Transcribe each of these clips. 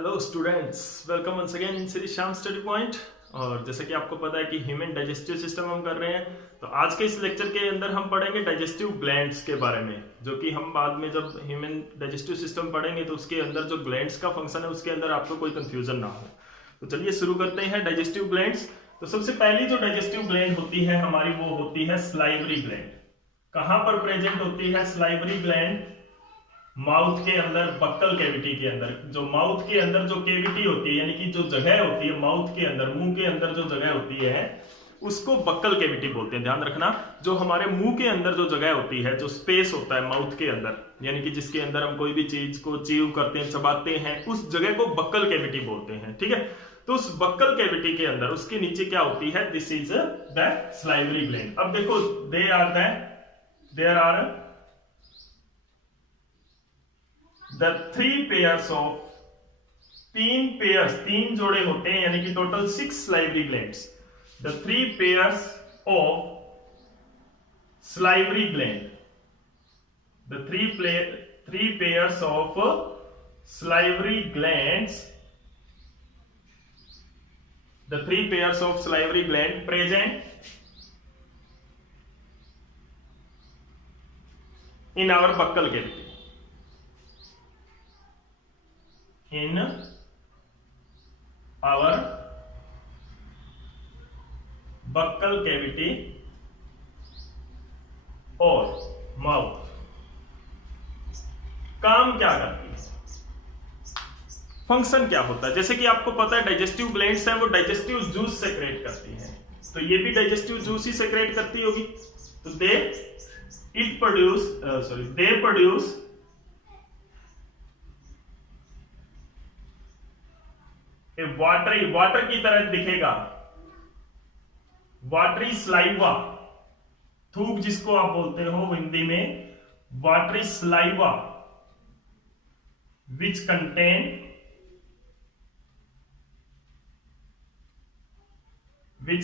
Hello students, welcome once again in Shri Shyam study point. और जैसे कि आपको पता है कि ह्यूमन डाइजेस्टिव सिस्टम हम कर रहे हैं, तो आज के इस लेक्चर के अंदर हम पढ़ेंगे डाइजेस्टिव ग्लैंड्स के बारे में, जो कि हम बाद में जब ह्यूमन डाइजेस्टिव सिस्टम पढ़ेंगे तो उसके अंदर जो ग्लैंड्स का फंक्शन है उसके अंदर आपको कोई कंफ्यूजन ना हो। तो चलिए शुरू करते हैं डाइजेस्टिव ग्लैंड्स। तो सबसे पहली जो डाइजेस्टिव ग्लैंड होती है हमारी, वो होती है सलाइवरी ग्लैंड। कहां पर प्रेजेंट होती है सलाइवरी ग्लैंड? माउथ के अंदर, बक्कल कैविटी के अंदर। जो माउथ के अंदर जो कैविटी होती है, यानी कि जो जगह होती है माउथ के अंदर, मुंह के अंदर जो जगह होती है उसको बक्कल कैविटी बोलते हैं। ध्यान रखना, जो हमारे मुंह के अंदर जो जगह होती है, जो स्पेस होता है माउथ के अंदर, यानी कि जिसके अंदर हम कोई भी चीज को च्यू करते हैं, चबाते हैं, उस जगह को बक्कल कैविटी बोलते हैं। ठीक है, तो उस बक्कल कैविटी के अंदर उसके नीचे क्या होती है? This is the salivary gland. अब देखो, there are the three pairs of तीन जोड़े होते हैं, यानी कि total 6 salivary glands। the three pairs of salivary gland, the three pairs of salivary glands, the three pairs of salivary gland present in our buccal cavity, in our buccal cavity और mouth. काम क्या करती है, function क्या होता है? जैसे कि आपको पता है डाइजेस्टिव ग्लैंड्स हैं, वो डाइजेस्टिव जूस सेक्रेट करती हैं, तो ये भी डाइजेस्टिव जूस ही सेक्रेट करती होगी। तो दे प्रोड्यूस वाटर की तरह दिखेगा, वाटरी स्लाइवा, थूक जिसको आप बोलते हो हिंदी में, watery saliva, which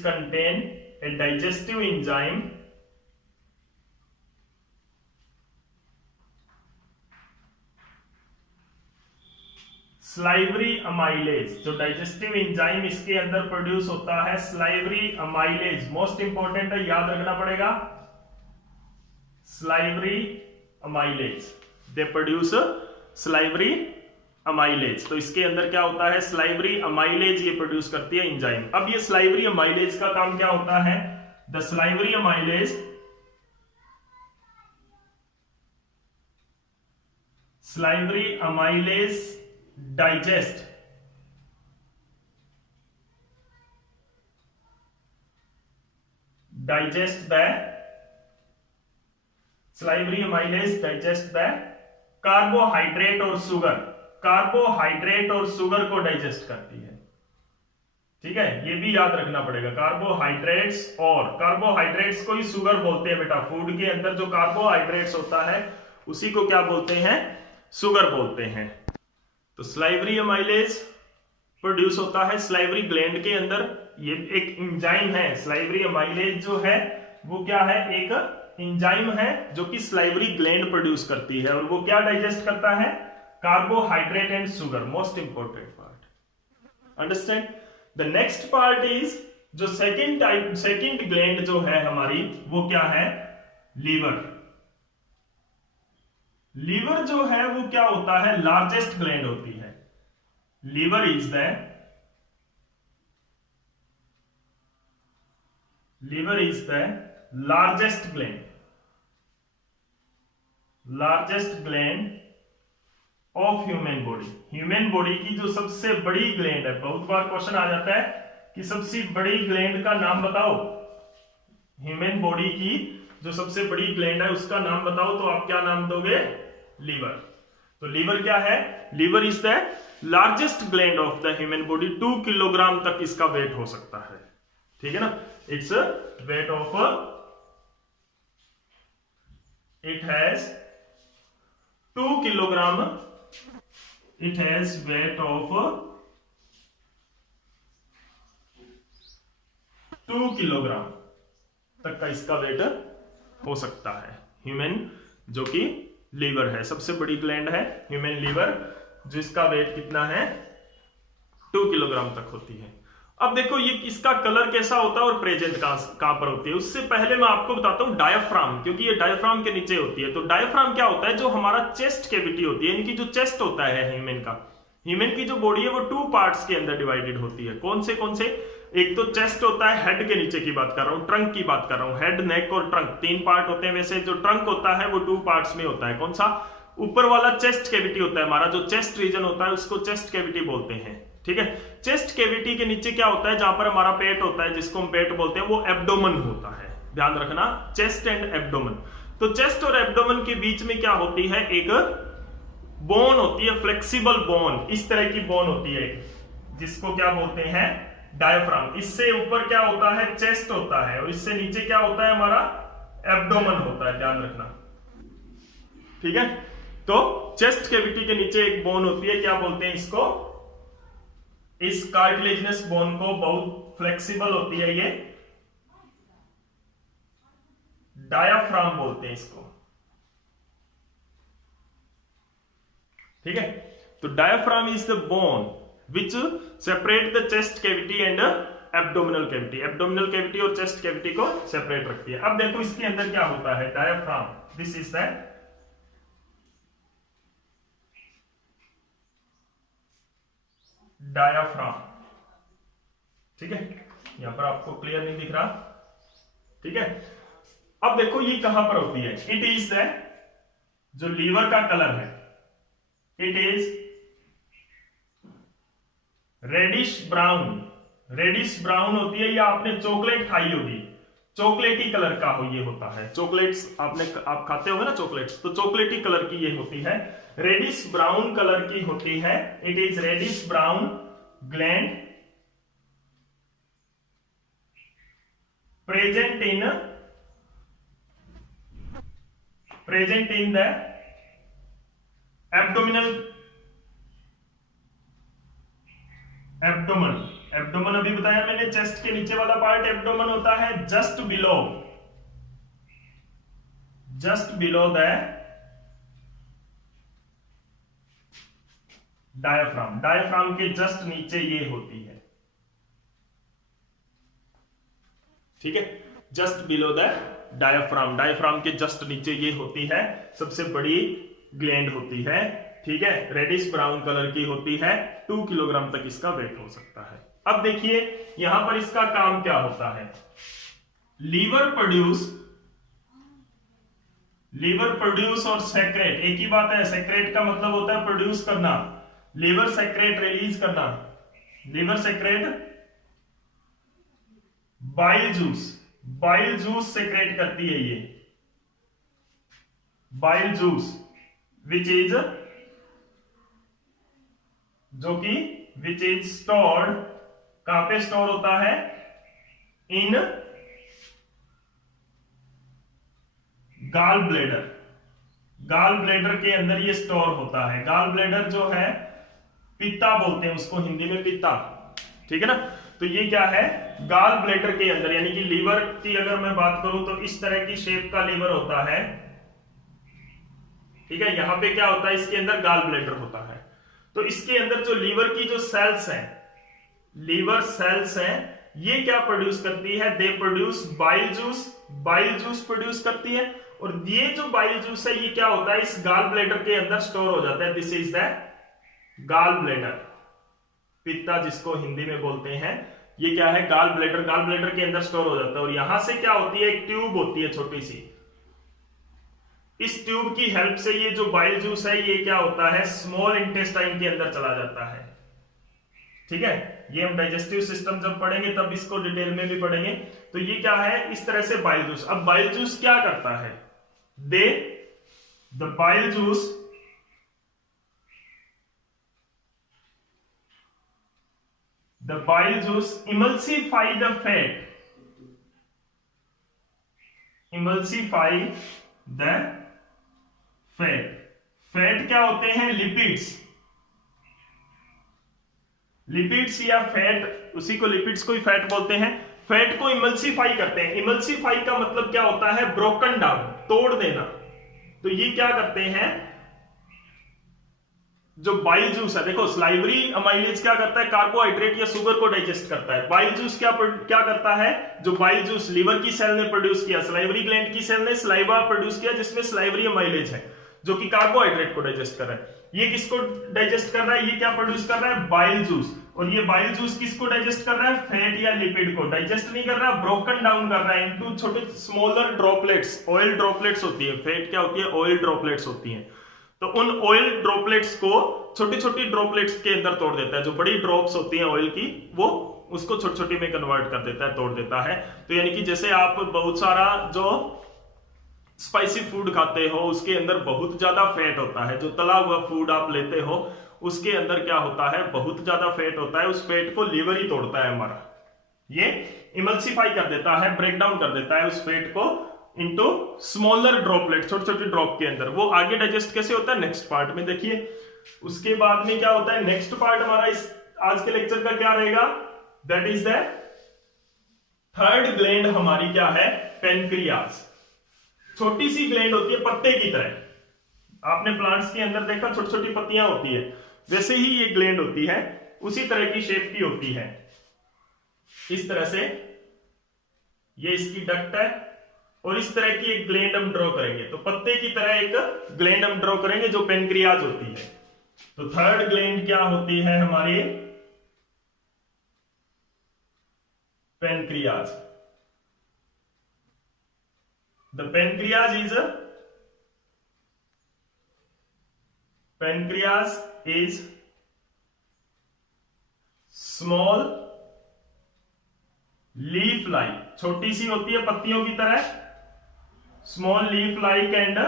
contain a digestive enzyme salivary amylase. जो डाइजेस्टिव एंजाइम इसके अंदर प्रोड्यूस होता है स्लाइवरी अमाइलेज, मोस्ट इंपॉर्टेंट है, याद रखना पड़ेगा। Salivary amylase, they produce salivary amylase. तो इसके अंदर क्या होता है? स्लाइवरी अमाइलेज ये प्रोड्यूस करती है एंजाइम। अब ये स्लाइवरी अमाइलेज का काम क्या होता है? The salivary amylase digest the salivary amylase digest the carbohydrate और शुगर। कार्बोहाइड्रेट और शुगर को डाइजेस्ट करती है। ठीक है, ये भी याद रखना पड़ेगा। कार्बोहाइड्रेट्स को ही शुगर बोलते हैं बेटा। फूड के अंदर जो कार्बोहाइड्रेट्स होता है उसी को क्या बोलते हैं? शुगर बोलते हैं। तो स्लाइवरी अमाइलेज प्रोड्यूस होता है स्लाइवरी ग्लैंड के अंदर। ये एक एंजाइम है। स्लाइवरी अमाइलेज जो है वो क्या है? एक एंजाइम है जो कि स्लाइवरी ग्लैंड प्रोड्यूस करती है। और वो क्या डाइजेस्ट करता है? Carbohydrate and sugar, most important part. Understand? The next part is जो सेकेंड ग्लैंड जो है हमारी, वो क्या है? लीवर। लीवर जो है वो क्या होता है? लार्जेस्ट ग्लैंड होती है। Liver is the largest gland of human body. Human body की जो सबसे बड़ी ग्लैंड है, बहुत बार क्वेश्चन आ जाता है कि सबसे बड़ी ग्लैंड का नाम बताओ। ह्यूमन बॉडी की जो सबसे बड़ी ग्लैंड है उसका नाम बताओ, तो आप क्या नाम दोगे? लीवर। तो लीवर क्या है? Liver is the largest gland of the human body. 2 kilogram तक इसका वेट हो सकता है। ठीक है ना? Its weight of, it has 2 kilogram, it has weight of 2 kilogram तक का इसका वेट हो सकता है। ह्यूमन जो कि लीवर है, सबसे बड़ी ग्लैंड है ह्यूमन लीवर, जिसका वेट कितना है 2 किलोग्राम तक होती है। अब देखो ये इसका कलर कैसा होता है और प्रेजेंट कहां पर होती है। उससे पहले मैं आपको बताता हूं डायाफ्राम, क्योंकि ये डायाफ्राम के नीचे होती है। तो डायाफ्राम क्या होता है, जो हमारा चेस्ट कैविटी होती है, इनकी जो चेस्ट होता है ह्यूमन का, ह्यूमन की जो बॉडी है वो 2 पार्ट्स के अंदर डिवाइडेड होती है। कौन से? एक तो चेस्ट होता है, हेड के नीचे की बात कर रहा हूं, ट्रंक की बात कर रहा हूं। हेड, नेक और ट्रंक 3 पार्ट होते हैं। वैसे जो ट्रंक होता है वो 2 पार्ट्स में होता है। कौन सा? ऊपर वाला चेस्ट कैविटी होता है, हमारा जो चेस्ट रीजन होता है उसको चेस्ट कैविटी बोलते हैं। ठीक है, चेस्ट कैविटी के नीचे क्या होता है, जहां पर हमारा पेट होता है, जिसको हम पेट बोलते हैं, वो एब्डोमेन होता है। ध्यान रखना, चेस्ट एंड एब्डोमेन। तो चेस्ट और एब्डोमेन के बीच में क्या होती है, एक बोन होती है, फ्लेक्सिबल बोन। इस तरह की बोन होती है, जिसको क्या बोलते हैं, डायफ्राम। इससे ऊपर क्या होता है, चेस्ट होता है, और इससे नीचे क्या होता है, हमारा एब्डोमेन होता है। ध्यान रखना, ठीक है। तो चेस्ट कैविटी के नीचे एक बोन होती है, क्या बोलते हैं इसको, इस कार्टिलेजिनस बोन को, बहुत फ्लेक्सिबल होती है ये, डायाफ्राम बोलते हैं इसको। ठीक है, तो diaphragm is the bone which separate the chest cavity and abdominal cavity. Abdominal cavity और चेस्ट कैविटी को सेपरेट रखती है। अब देखो इसके अंदर क्या होता है, diaphragm, this is the diaphragm. ठीक है, यहां पर आपको क्लियर नहीं दिख रहा। ठीक है, अब देखो ये कहां पर होती है, इट इज द, जो लीवर का कलर है, it is reddish brown. Reddish brown होती है, या आपने चॉकलेट खाई होगी, चॉकलेटी कलर का हो ये होता है। चॉकलेट्स आप खाते होगे ना चॉकलेट्स, तो चॉकलेटी कलर की ये होती है, रेडिश ब्राउन कलर की होती है। It is reddish brown gland present in the abdomen अभी बताया मैंने, चेस्ट के नीचे वाला पार्ट एब्डोमेन होता है, just below the diaphragm. Diaphragm के जस्ट नीचे ये होती है। ठीक है, just below the diaphragm, diaphragm के जस्ट नीचे ये होती है, सबसे बड़ी ग्लैंड होती है। ठीक है, रेडिश ब्राउन कलर की होती है, 2 किलोग्राम तक इसका वेट हो सकता है। अब देखिए यहां पर इसका काम क्या होता है, लीवर प्रोड्यूस और सेक्रेट, एक ही बात है। सेक्रेट का मतलब होता है प्रोड्यूस करना, लीवर सेक्रेट रिलीज करना, liver secrete bile juice secrete करती है ये, बाइल जूस विच इज, जो कि विच इज स्टोर्ड, कहां पे स्टोर होता है, इन गाल ब्लैडर के अंदर ये स्टोर होता है। गाल ब्लैडर जो है, पित्ता बोलते हैं उसको हिंदी में, पित्ता। ठीक है ना, तो ये क्या है, गाल ब्लैडर के अंदर, यानी कि लीवर की अगर मैं बात करूं तो इस तरह की शेप का लीवर होता है। ठीक है, यहां पे क्या होता है, इसके अंदर गाल ब्लैडर होता है। तो इसके अंदर जो लीवर की जो सेल्स हैं, लीवर सेल्स हैं, ये क्या प्रोड्यूस करती है, they produce bile juice produce करती है। और ये जो बाइल जूस है, ये क्या होता है, इस गाल ब्लैडर के अंदर स्टोर हो जाता है। This is the gall bladder, पित्ता जिसको हिंदी में बोलते हैं, ये क्या है, गाल ब्लैडर के अंदर स्टोर हो जाता है। और यहां से क्या होती है, एक ट्यूब होती है छोटी सी, इस ट्यूब की हेल्प से ये जो बाइल जूस है, ये क्या होता है, स्मॉल इंटेस्टाइन के अंदर चला जाता है। ठीक है, ये हम डाइजेस्टिव सिस्टम जब पढ़ेंगे तब इसको डिटेल में भी पढ़ेंगे। तो ये क्या है, इस तरह से बाइल जूस। अब बाइल जूस क्या करता है, the bile juice emulsify the fat, fat क्या होते हैं, लिपिड्स या फैट, उसी को लिपिड्स को ही फैट बोलते हैं। फैट को इमल्सिफाई करते हैं। इमल्सिफाई का मतलब क्या होता है, ब्रोकन डाउन, तोड़ देना। तो ये क्या करते हैं, जो बाइल जूस है, देखो स्लाइवरी अमाइलेज क्या करता है, कार्बोहाइड्रेट या शुगर को डाइजेस्ट करता है। बाइल जूस क्या करता है, जो बाइल जूस लीवर की सेल ने प्रोड्यूस किया, स्लाइवरी ग्लैंड की सेल ने स्लाइवा प्रोड्यूस किया जिसमें स्लाइवरी अमाइलेज है जो कि कार्बोहाइड्रेट को डाइजेस्ट कर रहा है। ये किसको डाइजेस्ट कर रहा है, ये क्या प्रोड्यूस कर रहा है, बाइल जूस। और ये बाइल जूस किसको डाइजेस्ट कर रहा है, फैट या लिपिड को। डाइजेस्ट नहीं कर रहा, ब्रोकन डाउन कर रहा है इनटू छोटे स्मॉलर ड्रॉपलेट्स। ऑयल ड्रॉपलेट्स होती है, फैट क्या होती है, ऑयल ड्रॉपलेट्स होती हैं। तो उन ऑयल ड्रॉपलेट्स को छोटी छोटी ड्रॉपलेट्स के अंदर तोड़ देता है। जो बड़ी ड्रॉप्स होती हैं ऑयल की, वो उसको छोटी छोटी में कन्वर्ट कर देता है, तोड़ देता है। तो यानी कि जैसे आप बहुत सारा जो स्पाइसी फूड खाते हो उसके अंदर बहुत ज्यादा फैट होता है, जो तला हुआ फूड आप लेते हो उसके अंदर क्या होता है, बहुत ज्यादा फैट होता है। उस फैट को लीवर ही तोड़ता है हमारा, ये इमल्सिफाई कर देता है, ब्रेक डाउन कर देता है उस फैट को इनटू स्मॉलर ड्रॉपलेट, छोटे छोटे ड्रॉप के अंदर। वो आगे डाइजेस्ट कैसे होता है, नेक्स्ट पार्ट में देखिए। उसके बाद में क्या होता है, नेक्स्ट पार्ट हमारा इस आज के लेक्चर का क्या रहेगा, that is the third gland हमारी क्या है, पेनक्रियाज। छोटी सी ग्लैंड होती है पत्ते की तरह, आपने प्लांट्स के अंदर देखा छोटी छोटी पत्तियां होती है, वैसे ही ये ग्लैंड होती है, उसी तरह की शेप की होती है। इस तरह से ये इसकी डक्ट है और इस तरह की एक ग्लैंड हम ड्रॉ करेंगे। तो पत्ते की तरह एक ग्लैंड हम ड्रॉ करेंगे जो पेनक्रियाज होती है। तो थर्ड ग्लैंड क्या होती है हमारी, pancreas. The pancreas is small leaf like, छोटी सी होती है पत्तियों की तरह, small leaf like and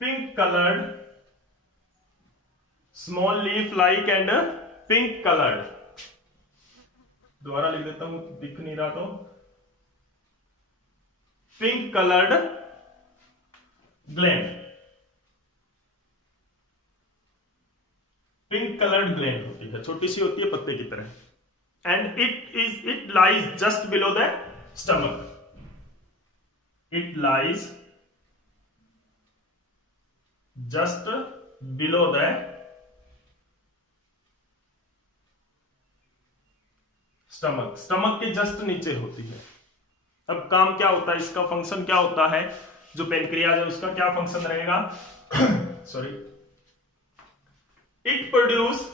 pink colored, small leaf like and pink colored। दोबारा लिख देता हूं, दिख नहीं रहा तो, pink coloured gland, pink coloured gland होती है, छोटी सी होती है पत्ते की तरह। And it lies just below the stomach, it lies just below the stomach, stomach के जस्ट नीचे होती है। अब काम क्या होता है, इसका फंक्शन क्या होता है, जो पेनक्रियाज है उसका क्या फंक्शन रहेगा, sorry, it produce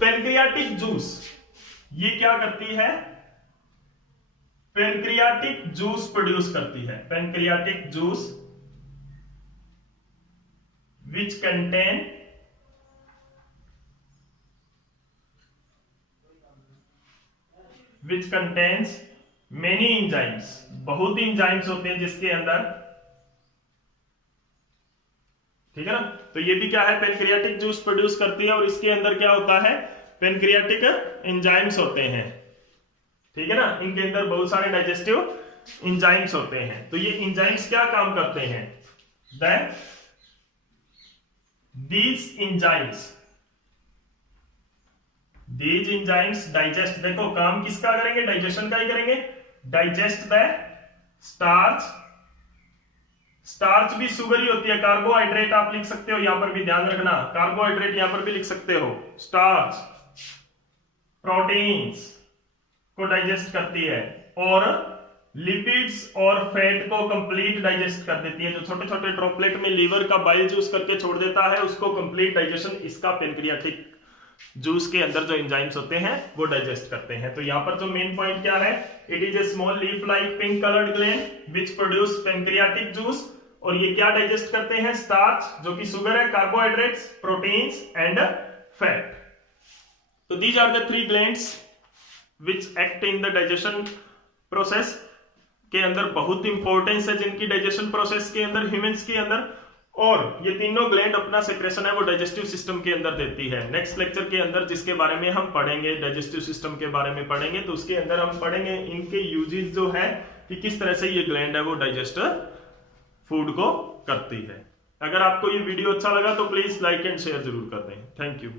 pancreatic juice. ये क्या करती है, पेनक्रियाटिक जूस प्रोड्यूस करती है, pancreatic juice which contains many enzymes, बहुत इंजाइम्स होते हैं जिसके अंदर, ठीक है ना। तो ये भी क्या है, पेनक्रियाटिक जूस प्रोड्यूस करती है और इसके अंदर क्या होता है, पेनक्रियाटिक एंजाइम्स होते हैं, ठीक है ना। इनके अंदर बहुत सारे डाइजेस्टिव एंजाइम्स होते हैं। तो ये एंजाइम्स क्या काम करते हैं, these enzymes digest, देखो काम किसका करेंगे, डाइजेशन का ही करेंगे, डाइजेस्ट द स्टार्च। स्टार्च भी शुगर ही होती है, कार्बोहाइड्रेट आप लिख सकते हो, यहां पर भी ध्यान रखना, कार्बोहाइड्रेट यहां पर भी लिख सकते हो। स्टार्च प्रोटीन्स को डाइजेस्ट करती है और लिपिड्स और फैट को कंप्लीट डाइजेस्ट कर देती है। जो छोटे छोटे ड्रॉपलेट में लीवर का बाइल जूस करके छोड़ देता है उसको कंप्लीट डाइजेशन इसका पेनक्रियाटिक जूस के अंदर जो एंजाइम्स होते हैं वो डाइजेस्ट करते हैं। तो यहाँ पर जो मेन पॉइंट क्या है, it is a small leaf like pink coloured gland which produce pancreatic juice. और ये क्या डाइजेस्ट करते हैं, स्टार्च जो कि शुगर है, कार्बोहाइड्रेट्स, प्रोटीन्स एंड फैट। तो these are the 3 glands which act in the digestion process के अंदर, बहुत इंपॉर्टेंस है जिनकी डाइजेशन प्रोसेस के अंदर, ह्यूमंस के अंदर। और ये तीनों ग्लैंड अपना सेक्रेशन है वो डाइजेस्टिव सिस्टम के अंदर देती है। नेक्स्ट लेक्चर के अंदर जिसके बारे में हम पढ़ेंगे, डाइजेस्टिव सिस्टम के बारे में पढ़ेंगे, तो उसके अंदर हम पढ़ेंगे इनके यूजेस जो है कि किस तरह से ये ग्लैंड है वो डाइजेस्ट फूड को करती है। अगर आपको ये वीडियो अच्छा लगा तो प्लीज लाइक एंड शेयर जरूर कर दें। Thank you.